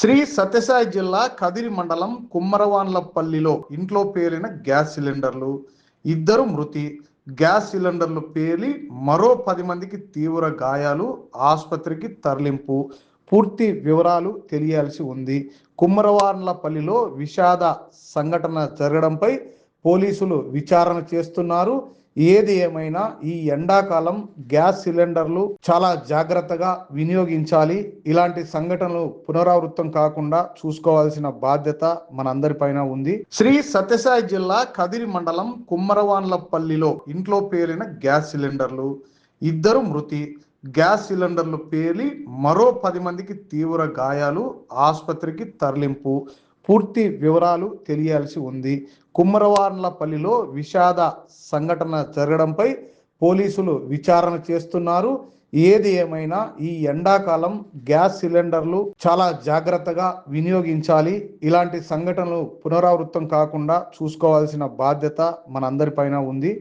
శ్రీ సత్యసాయి జిల్లా కదిరి మండలం కుమ్మరవాన్లపల్లిలో ఇంట్లో పేలిన గ్యాస్ సిలిండర్లు, ఇద్దరు మృతి. గ్యాస్ సిలిండర్లు పేలి మరో 10 మందికి తీవ్ర గాయాలు, ఆసుపత్రికి తరలింపు. పూర్తి వివరాలు తెలియాల్సి ఉంది. కుమ్మరవాన్లపల్లిలో విషాద సంఘటన జరగడంపై పోలీసులు విచారణ చేస్తున్నారు. ఏది ఏమైనా ఈ ఎండాకాలం గ్యాస్ సిలిండర్లు చాలా జాగ్రత్తగా వినియోగించాలి. ఇలాంటి సంఘటనలు పునరావృతం కాకుండా చూసుకోవాల్సిన బాధ్యత మనందరిపైన ఉంది. శ్రీ సత్యసాయి జిల్లా కదిరి మండలం కుమ్మరవాన్లపల్లిలో ఇంట్లో పేలిన గ్యాస్ సిలిండర్లు, ఇద్దరు మృతి. గ్యాస్ సిలిండర్లు పేలి మరో 10 మందికి తీవ్ర గాయాలు, ఆసుపత్రికి తరలింపు. పూర్తి వివరాలు తెలియాల్సి ఉంది. కుమ్మరవాన్లపల్లిలో విషాద సంఘటన జరగడంపై పోలీసులు విచారణ చేస్తున్నారు. ఏది ఏమైనా ఈ ఎండాకాలం గ్యాస్ సిలిండర్లు చాలా జాగ్రత్తగా వినియోగించాలి. ఇలాంటి సంఘటనలు పునరావృతం కాకుండా చూసుకోవాల్సిన బాధ్యత మనందరిపైన ఉంది.